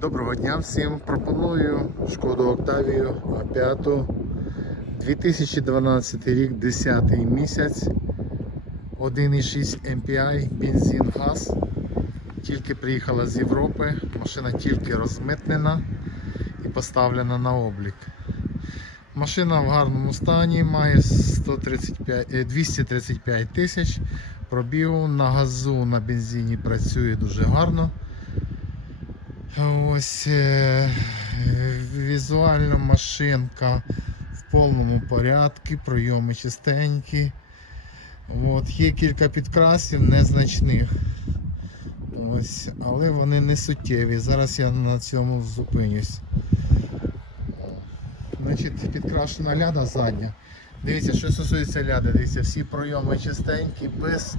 Доброго дня всім. Пропоную шкоду Октавію А5 2012 рік, 10 місяць. 1,6 MPI, бензин, газ. Тільки приїхала з Європи. Машина тільки розмитнена і поставлена на облік. Машина в гарному стані, має 135, е, 235 тисяч пробігу. На газу на бензині працює дуже гарно. Ось е, візуальна машинка в повному порядку, пройоми чистенькі. От, є кілька підкрасів незначних. Ось, але вони не суттєві. Зараз я на цьому зупинюсь. Значить, підкрашена ляда задня. Дивіться, що стосується ляди, дивіться, всі пройоми чистенькі, без,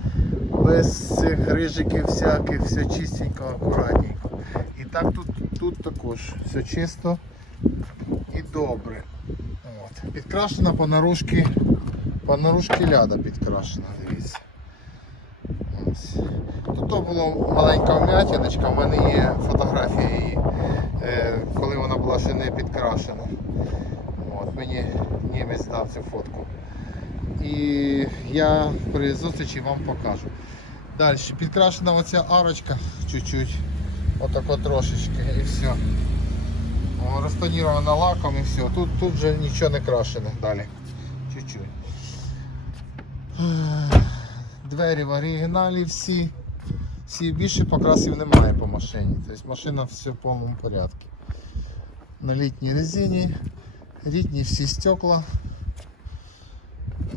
без цих рижиків всяких, все чистенько, акуратненько. Так тут, тут також все чисто і добре. От. Підкрашена по наружки, по наружки ляда підкрашена, дивіться. Тут була маленька вмятиночка, в мене є фотографія її, е, коли вона була ще не підкрашена. От, мені німець дав цю фотку. І я при зустрічі вам покажу. Далі, підкрашена оця арочка чуть-чуть. Отако трошечки і все. О, Розтонірована лаком і все. Тут, тут вже нічого не крашене далі. Чуть-чуть. Двері в оригіналі всі. Всі більше покрасів немає по машині. Тобто машина все в повному порядку. На літній резині. Літні всі стекла.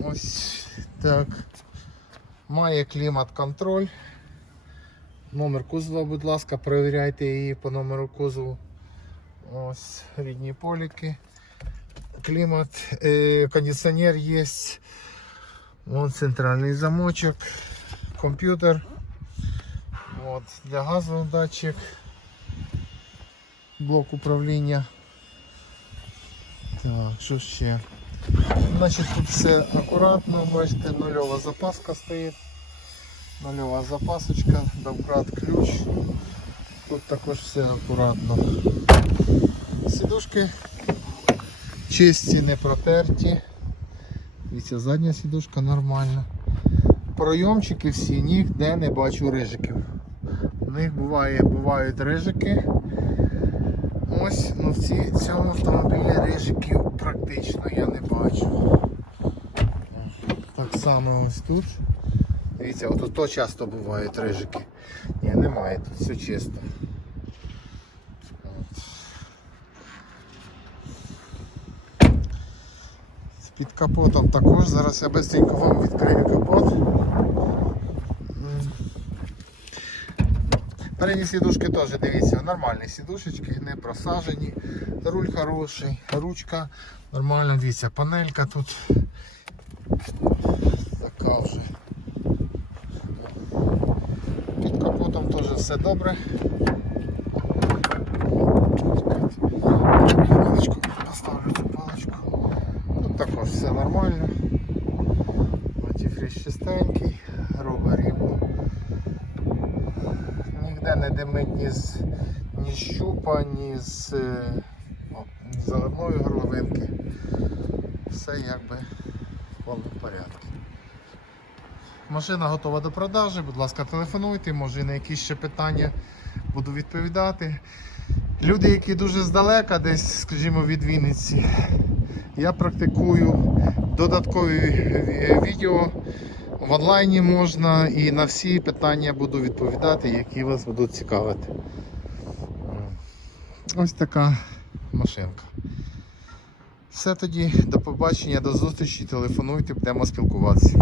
Ось так. Має клімат-контроль. Номер кузова, будь ласка, перевіряйте її по номеру кузову. Ось рідні поліки. Клімат, е, кондиціонер є. Вон центральний замочок, комп'ютер. От, для газу датчик, блок управління. Так, що ще? Значить тут все акуратно, бачите, нульова запаска стоїть. Нульова запасочка, домкрат ключ. Тут також все акуратно. Сідушки чисті, не протерті. Дивіться, задня сідушка нормальна. Пройомчики всі, ніде не бачу рижиків. У них буває, бувають рижики. Ось, ну в цьому автомобілі рижиків практично я не бачу. Так само ось тут. Дивіться, от то часто бувають рижики. Ні, немає, тут все чисто. Під капотом також. Зараз я швидко вам відкрию капот. Передні сідушки теж дивіться, нормальні сідушечки, не просажені. Руль хороший, ручка нормальна, дивіться, панелька тут така вже. Під капотом теж все добре. Паличку, поставлю цю паличку. Тут також все нормально. Антифріз чистенький, робить рівно. Ніде не димить ні з ні щупа, ні з е, заливної горловинки. Все якби в повному порядку. Машина готова до продажі, будь ласка, телефонуйте, може на якісь ще питання буду відповідати. Люди, які дуже здалека, десь, скажімо, від Вінниці, я практикую додаткові відео в онлайні можна і на всі питання буду відповідати, які вас будуть цікавити. Ось така машинка. Все тоді, до побачення, до зустрічі, телефонуйте, будемо спілкуватися.